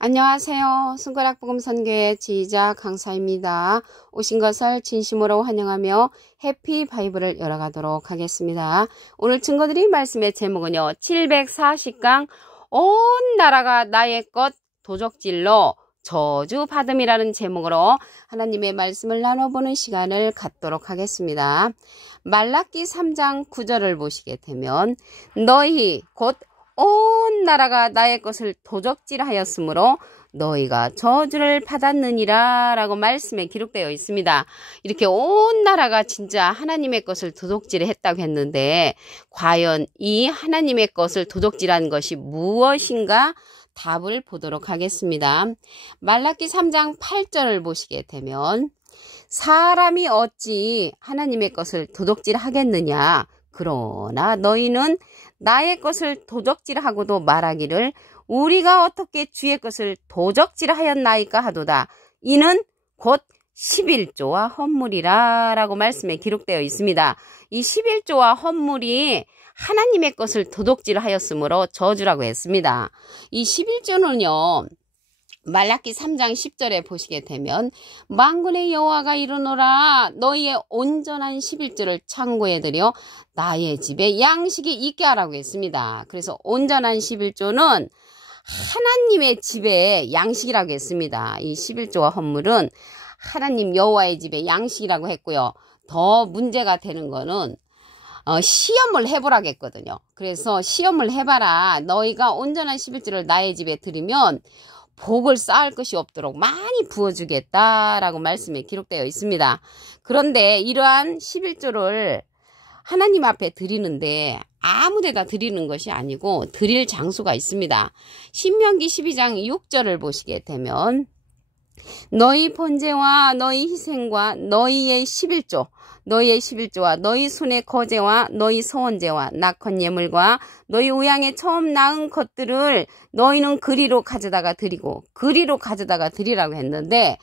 안녕하세요. 승걸학복음선교회 지휘자 강사입니다. 오신 것을 진심으로 환영하며 해피 바이블을 열어가도록 하겠습니다. 오늘 증거드린 말씀의 제목은요. 740강 온 나라가 나의 것 도적질로 저주받음이라는 제목으로 하나님의 말씀을 나눠보는 시간을 갖도록 하겠습니다. 말라기 3장 9절을 보시게 되면 너희 곧 온 나라가 나의 것을 도적질하였으므로 너희가 저주를 받았느니라 라고 말씀에 기록되어 있습니다. 이렇게 온 나라가 진짜 하나님의 것을 도적질했다고 했는데 과연 이 하나님의 것을 도적질한 것이 무엇인가 답을 보도록 하겠습니다. 말라기 3장 8절을 보시게 되면 사람이 어찌 하나님의 것을 도적질하겠느냐. 그러나 너희는 나의 것을 도적질하고도 말하기를 우리가 어떻게 주의 것을 도적질하였나이까 하도다. 이는 곧 11조와 헌물이라 라고 말씀에 기록되어 있습니다. 이 11조와 헌물이 하나님의 것을 도적질하였으므로 저주라고 했습니다. 이 11조는요. 말라기 3장 10절에 보시게 되면 만군의 여호와가 이르노라 너희의 온전한 11조를 창고에 들여 나의 집에 양식이 있게 하라고 했습니다. 그래서 온전한 11조는 하나님의 집에 양식이라고 했습니다. 이 11조와 헌물은 하나님 여호와의 집에 양식이라고 했고요. 더 문제가 되는 거는 시험을 해보라고 했거든요. 그래서 시험을 해봐라. 너희가 온전한 11조를 나의 집에 들이면 복을 쌓을 것이 없도록 많이 부어주겠다라고 말씀에 기록되어 있습니다. 그런데 이러한 11조를 하나님 앞에 드리는데 아무 데다 드리는 것이 아니고 드릴 장소가 있습니다. 신명기 12장 6절을 보시게 되면 너희 번제와 너희 희생과 너희의 11조와 너희 손의 거제와 너희 소원제와 낙헌 예물과 너희 우양의 처음 낳은 것들을 너희는 그리로 가져다가 드리고 그리로 가져다가 드리라고 했는데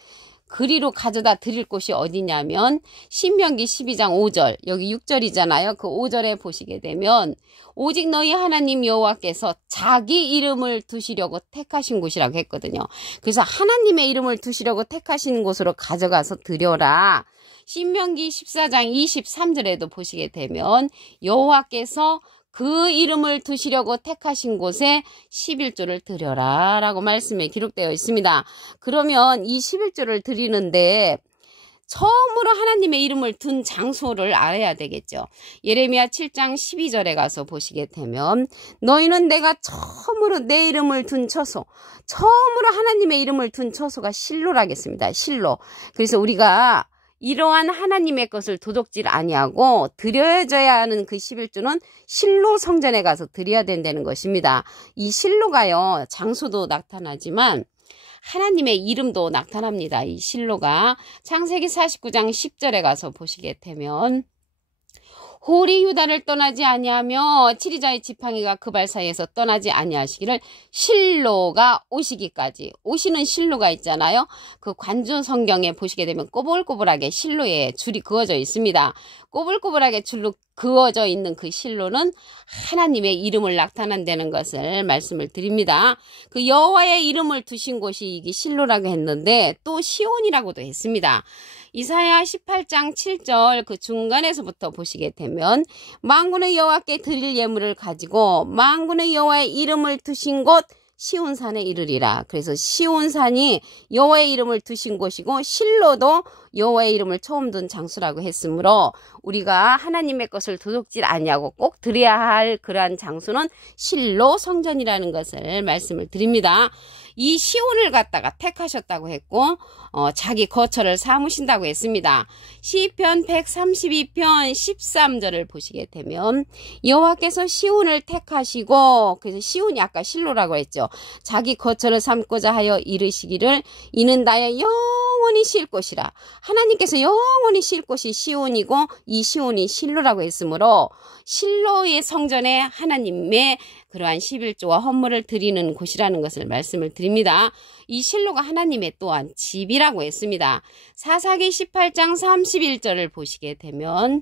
그리로 가져다 드릴 곳이 어디냐면 신명기 12장 5절 여기 6절이잖아요. 그 5절에 보시게 되면 오직 너희 하나님 여호와께서 자기 이름을 두시려고 택하신 곳이라고 했거든요. 그래서 하나님의 이름을 두시려고 택하신 곳으로 가져가서 드려라. 신명기 14장 23절에도 보시게 되면 여호와께서 그 이름을 두시려고 택하신 곳에 11조를 드려라 라고 말씀에 기록되어 있습니다. 그러면 이 11조를 드리는데 처음으로 하나님의 이름을 둔 장소를 알아야 되겠죠. 예레미야 7장 12절에 가서 보시게 되면 너희는 내가 처음으로 내 이름을 둔 처소, 처음으로 하나님의 이름을 둔 처소가 실로라겠습니다. 실로. 그래서 우리가 이러한 하나님의 것을 도둑질 아니하고 드려져야 하는 그 11조는 실로 성전에 가서 드려야 된다는 것입니다. 이 실로가요. 장소도 나타나지만 하나님의 이름도 나타납니다. 이 실로가 창세기 49장 10절에 가서 보시게 되면 홀이 유다를 떠나지 아니하며 치리자의 지팡이가 그 발 사이에서 떠나지 아니하시기를 실로가 오시기까지. 오시는 실로가 있잖아요. 그 관주 성경에 보시게 되면 꼬불꼬불하게 실로에 줄이 그어져 있습니다. 꼬불꼬불하게 줄로 그어져 있는 그 실로는 하나님의 이름을 나타낸다는 것을 말씀을 드립니다. 그 여호와의 이름을 두신 곳이 이게 실로라고 했는데 또 시온이라고도 했습니다. 이사야 18장 7절 그 중간에서부터 보시게 되면 만군의 여호와께 드릴 예물을 가지고 만군의 여호와의 이름을 두신 곳 시온산에 이르리라. 그래서 시온산이 여호와의 이름을 두신 곳이고 실로도 여호와의 이름을 처음 둔 장소라고 했으므로 우리가 하나님의 것을 도둑질 아니하고 꼭 드려야 할 그러한 장소는 실로 성전이라는 것을 말씀을 드립니다. 이 시온을 갖다가 택하셨다고 했고 자기 거처를 삼으신다고 했습니다. 시편 132편 13절을 보시게 되면 여호와께서 시온을 택하시고 그래서 시온이 아까 실로라고 했죠. 자기 거처를 삼고자 하여 이르시기를 이는 나의 영원히 쉴 곳이라. 하나님께서 영원히 쉴 곳이 시온이고 이 시온이 실로라고 했으므로 실로의 성전에 하나님의 그러한 11조와 헌물을 드리는 곳이라는 것을 말씀을 드립니다. 이 실로가 하나님의 또한 집이라고 했습니다. 사사기 18장 31절을 보시게 되면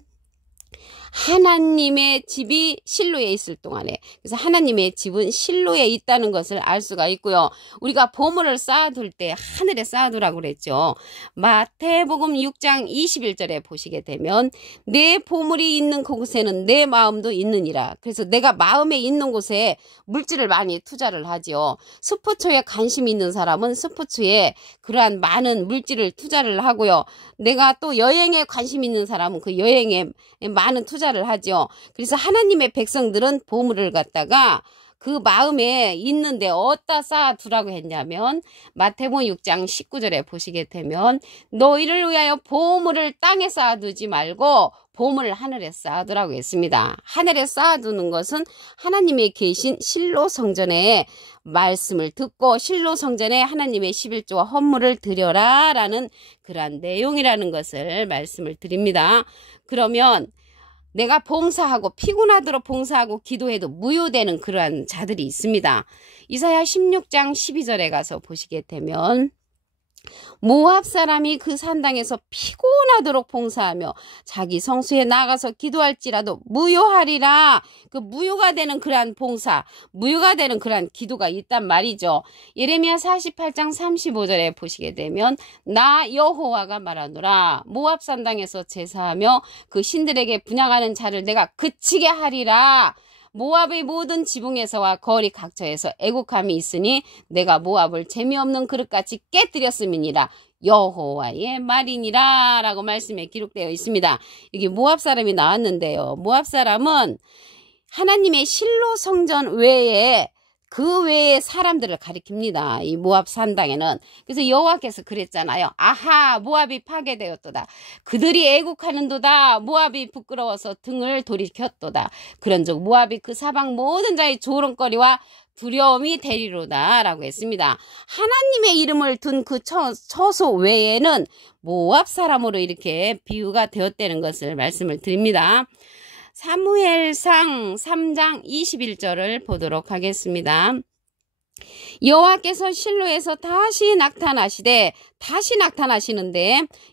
하나님의 집이 실로에 있을 동안에, 그래서 하나님의 집은 실로에 있다는 것을 알 수가 있고요. 우리가 보물을 쌓아둘 때 하늘에 쌓아두라고 그랬죠. 마태복음 6장 21절에 보시게 되면 내 보물이 있는 그곳에는 내 마음도 있느니라. 그래서 내가 마음에 있는 곳에 물질을 많이 투자를 하죠. 스포츠에 관심 있는 사람은 스포츠에 그러한 많은 물질을 투자를 하고요. 내가 또 여행에 관심 있는 사람은 그 여행에 많은 투자를 하죠. 그래서 하나님의 백성들은 보물을 갖다가 그 마음에 있는데 어디다 쌓아두라고 했냐면 마태복음 6장 19절에 보시게 되면 너희를 위하여 보물을 땅에 쌓아두지 말고 보물을 하늘에 쌓아두라고 했습니다. 하늘에 쌓아두는 것은 하나님의 계신 실로 성전에 말씀을 듣고 실로 성전에 하나님의 11조와 헌물을 드려라 라는 그러한 내용이라는 것을 말씀을 드립니다. 그러면 내가 봉사하고 피곤하도록 봉사하고 기도해도 무효되는 그러한 자들이 있습니다. 이사야 16장 12절에 가서 보시게 되면 모압 사람이 그 산당에서 피곤하도록 봉사하며 자기 성소에 나가서 기도할지라도 무효하리라. 그 무효가 되는 그러한 봉사, 무효가 되는 그러한 기도가 있단 말이죠. 예레미야 48장 35절에 보시게 되면 나 여호와가 말하노라. 모압 산당에서 제사하며 그 신들에게 분향하는 자를 내가 그치게 하리라. 모압의 모든 지붕에서와 거리 각처에서 애국함이 있으니 내가 모압을 재미없는 그릇같이 깨뜨렸음이니라. 여호와의 말이니라 라고 말씀에 기록되어 있습니다. 여기 모압 사람이 나왔는데요. 모압 사람은 하나님의 실로 성전 외에 그 외의 사람들을 가리킵니다. 이 모압 산당에는. 그래서 여호와께서 그랬잖아요. 아하, 모압이 파괴되었도다. 그들이 애국하는도다. 모압이 부끄러워서 등을 돌이켰도다. 그런즉 모압이 그 사방 모든 자의 조롱거리와 두려움이 되리로다 라고 했습니다. 하나님의 이름을 둔 그 처소 외에는 모압 사람으로 이렇게 비유가 되었다는 것을 말씀을 드립니다. 사무엘상 3장 21절을 보도록 하겠습니다. 여호와께서 실로에서 다시 나타나시는데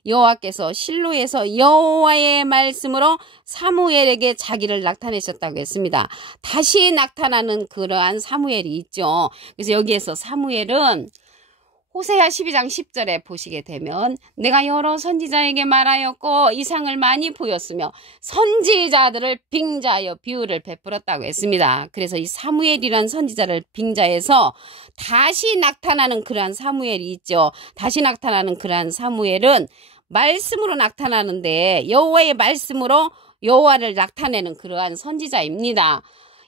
여호와께서 실로에서 여호와의 말씀으로 사무엘에게 자기를 나타내셨다고 했습니다. 다시 나타나는 그러한 사무엘이 있죠. 그래서 여기에서 사무엘은 호세아 12장 10절에 보시게 되면 내가 여러 선지자에게 말하였고 이상을 많이 보였으며 선지자들을 빙자하여 비유를 베풀었다고 했습니다. 그래서 이 사무엘이란 선지자를 빙자해서 다시 나타나는 그러한 사무엘이 있죠. 다시 나타나는 그러한 사무엘은 말씀으로 나타나는데 여호와의 말씀으로 여호와를 나타내는 그러한 선지자입니다.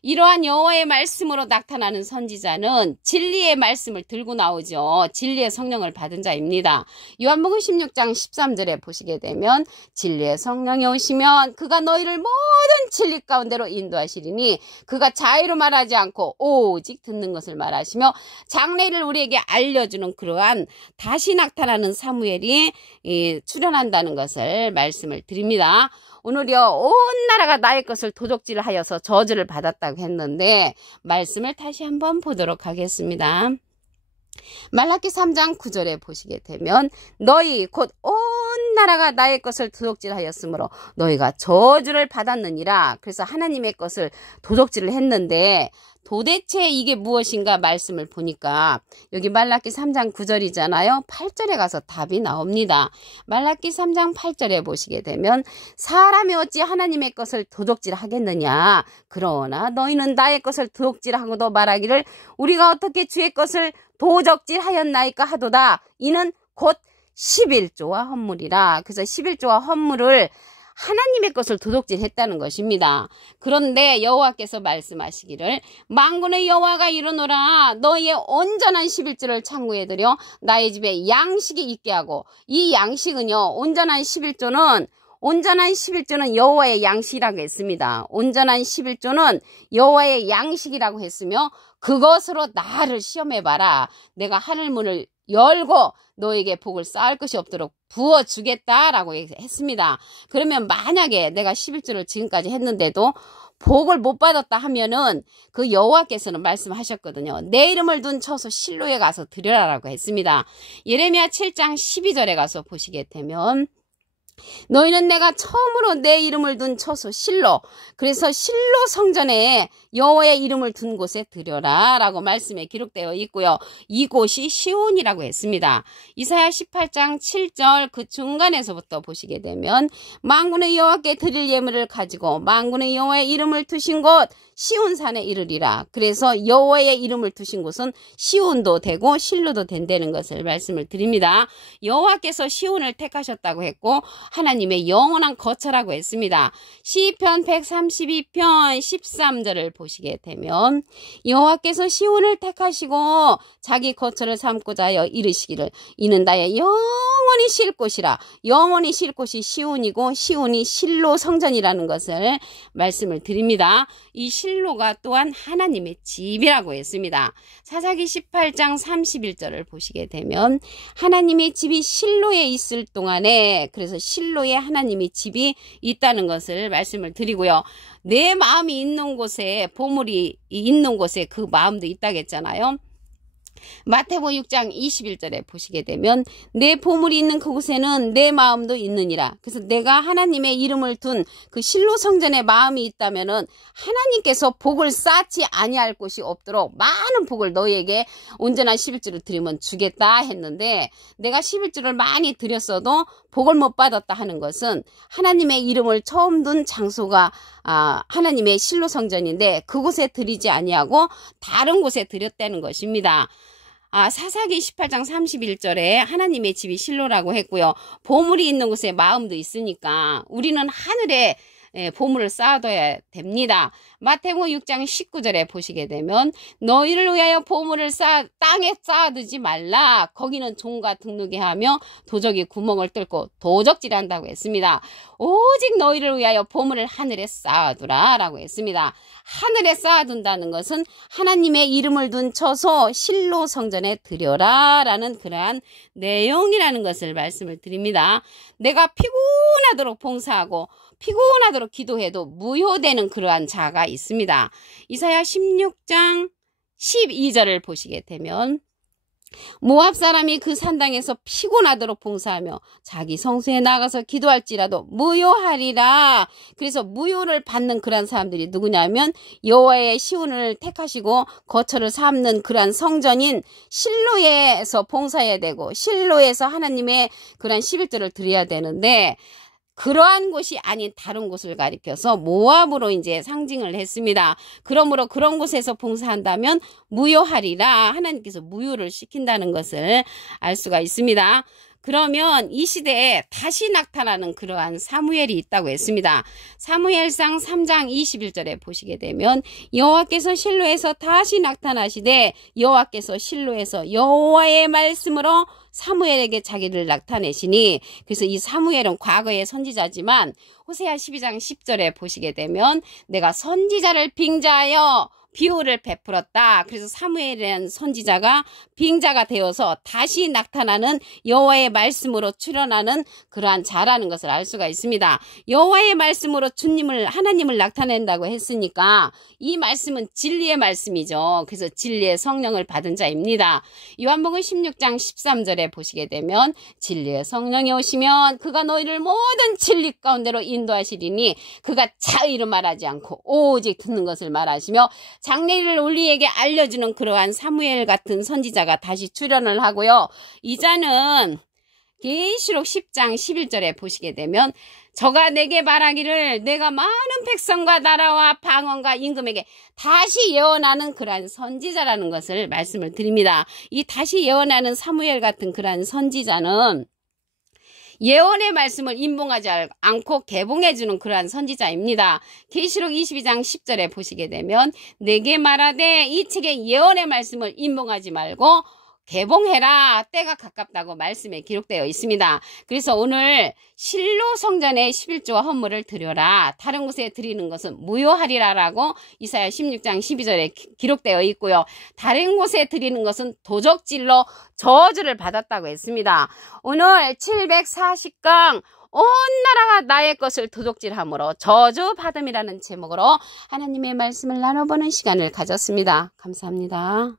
이러한 여호와의 말씀으로 나타나는 선지자는 진리의 말씀을 들고 나오죠. 진리의 성령을 받은 자입니다. 요한복음 16장 13절에 보시게 되면 진리의 성령이 오시면 그가 너희를 모든 진리 가운데로 인도하시리니 그가 자의로 말하지 않고 오직 듣는 것을 말하시며 장래를 우리에게 알려주는 그러한 다시 나타나는 사무엘이 출현한다는 것을 말씀을 드립니다. 오늘요 온 나라가 나의 것을 도적질을 하여서 저주를 받았다고 했는데 말씀을 다시 한번 보도록 하겠습니다. 말라기 3장 9절에 보시게 되면 너희 곧 온 나라가 나의 것을 도적질하였으므로 너희가 저주를 받았느니라. 그래서 하나님의 것을 도적질을 했는데 도대체 이게 무엇인가 말씀을 보니까 여기 말라기 3장 9절이잖아요. 8절에 가서 답이 나옵니다. 말라기 3장 8절에 보시게 되면 사람이 어찌 하나님의 것을 도적질하겠느냐. 그러나 너희는 나의 것을 도적질하고도 말하기를 우리가 어떻게 주의 것을 도적질하였나이까 하도다. 이는 곧 11조와 헌물이라. 그래서 11조와 헌물을 하나님의 것을 도둑질했다는 것입니다. 그런데 여호와께서 말씀하시기를 만군의 여호와가 이르노라 너희의 온전한 11조를 창고에 들여 나의 집에 양식이 있게 하고 이 양식은요 온전한 11조는 여호와의 양식이라고 했습니다. 온전한 11조는 여호와의 양식이라고 했으며 그것으로 나를 시험해봐라. 내가 하늘문을 열고 너에게 복을 쌓을 것이 없도록 부어주겠다라고 했습니다. 그러면 만약에 내가 11조를 지금까지 했는데도 복을 못 받았다 하면은 그 여호와께서는 말씀하셨거든요. 내 이름을 둔 처소 실로에 가서 드려라라고 했습니다. 예레미야 7장 12절에 가서 보시게 되면 너희는 내가 처음으로 내 이름을 둔 처소 실로, 그래서 실로 성전에 여호와의 이름을 둔 곳에 드려라 라고 말씀에 기록되어 있고요. 이곳이 시온이라고 했습니다. 이사야 18장 7절 그 중간에서부터 보시게 되면 만군의 여호와께 드릴 예물을 가지고 만군의 여호와의 이름을 두신 곳 시온산에 이르리라. 그래서 여호와의 이름을 두신 곳은 시온도 되고 실로도 된다는 것을 말씀을 드립니다. 여호와께서 시온을 택하셨다고 했고 하나님의 영원한 거처라고 했습니다. 시편 132편 13절을 보시게 되면 여호와께서 시온을 택하시고 자기 거처를 삼고자 하여 이르시기를 이는 나의 영원히 쉴 곳이라. 영원히 쉴 곳이 시온이고 시온이 실로 성전이라는 것을 말씀을 드립니다. 이 실로가 또한 하나님의 집이라고 했습니다. 사사기 18장 31절을 보시게 되면 하나님의 집이 실로에 있을 동안에, 그래서 실로에 하나님의 집이 있다는 것을 말씀을 드리고요. 내 마음이 있는 곳에, 보물이 있는 곳에 그 마음도 있다고 했잖아요. 마태복음 6장 21절에 보시게 되면 내 보물이 있는 그곳에는 내 마음도 있느니라. 그래서 내가 하나님의 이름을 둔 그 실로 성전에 마음이 있다면은 하나님께서 복을 쌓지 아니할 곳이 없도록 많은 복을 너희에게 온전한 11주를 드리면 주겠다 했는데, 내가 11주를 많이 드렸어도 복을 못 받았다 하는 것은 하나님의 이름을 처음 둔 장소가 하나님의 실로 성전인데 그곳에 드리지 아니하고 다른 곳에 드렸다는 것입니다. 사사기 18장 31절에 하나님의 집이 실로라고 했고요. 보물이 있는 곳에 마음도 있으니까 우리는 하늘에 보물을 쌓아둬야 됩니다. 마태복음 6장 19절에 보시게 되면 너희를 위하여 보물을 땅에 쌓아두지 말라. 거기는 종과 등누게 하며 도적이 구멍을 뚫고 도적질한다고 했습니다. 오직 너희를 위하여 보물을 하늘에 쌓아두라 라고 했습니다. 하늘에 쌓아둔다는 것은 하나님의 이름을 둔 처소 실로 성전에 드려라 라는 그러한 내용이라는 것을 말씀을 드립니다. 내가 피곤하도록 봉사하고 피곤하도록 기도해도 무효되는 그러한 자가 있습니다. 이사야 16장 12절을 보시게 되면 모압 사람이 그 산당에서 피곤하도록 봉사하며 자기 성소에 나가서 기도할지라도 무효하리라. 그래서 무효를 받는 그런 사람들이 누구냐면 여호와의 시온을 택하시고 거처를 삼는 그러한 성전인 실로에서 봉사해야 되고 실로에서 하나님의 그러한 11조를 드려야 되는데, 그러한 곳이 아닌 다른 곳을 가리켜서 모압으로 이제 상징을 했습니다. 그러므로 그런 곳에서 봉사한다면 무효하리라. 하나님께서 무효를 시킨다는 것을 알 수가 있습니다. 그러면 이 시대에 다시 나타나는 그러한 사무엘이 있다고 했습니다. 사무엘상 3장 21절에 보시게 되면 여호와께서 실로에서 다시 나타나시되 여호와께서 실로에서 여호와의 말씀으로 사무엘에게 자기를 나타내시니, 그래서 이 사무엘은 과거의 선지자지만 호세아 12장 10절에 보시게 되면 내가 선지자를 빙자하여 비유를 베풀었다. 그래서 사무엘이라는 선지자가 빙자가 되어서 다시 나타나는 여호와의 말씀으로 출현하는 그러한 자라는 것을 알 수가 있습니다. 여호와의 말씀으로 주님을, 하나님을 나타낸다고 했으니까 이 말씀은 진리의 말씀이죠. 그래서 진리의 성령을 받은 자입니다. 요한복음 16장 13절에 보시게 되면 진리의 성령이 오시면 그가 너희를 모든 진리 가운데로 인도하시리니 그가 자의로 말하지 않고 오직 듣는 것을 말하시며 장래일을 우리에게 알려주는 그러한 사무엘 같은 선지자가 다시 출현을 하고요. 이자는 계시록 10장 11절에 보시게 되면 저가 내게 말하기를 내가 많은 백성과 나라와 방언과 임금에게 다시 예언하는 그러한 선지자라는 것을 말씀을 드립니다. 이 다시 예언하는 사무엘 같은 그러한 선지자는 예언의 말씀을 임봉하지 않고 개봉해주는 그러한 선지자입니다. 계시록 22장 10절에 보시게 되면 내게 말하되 이 책의 예언의 말씀을 임봉하지 말고 개봉해라. 때가 가깝다고 말씀에 기록되어 있습니다. 그래서 오늘 실로 성전에 11조와 헌물을 드려라. 다른 곳에 드리는 것은 무효하리라라고 이사야 16장 12절에 기록되어 있고요. 다른 곳에 드리는 것은 도적질로 저주를 받았다고 했습니다. 오늘 740강 온 나라가 나의 것을 도둑질함으로 저주받음이라는 제목으로 하나님의 말씀을 나눠보는 시간을 가졌습니다. 감사합니다.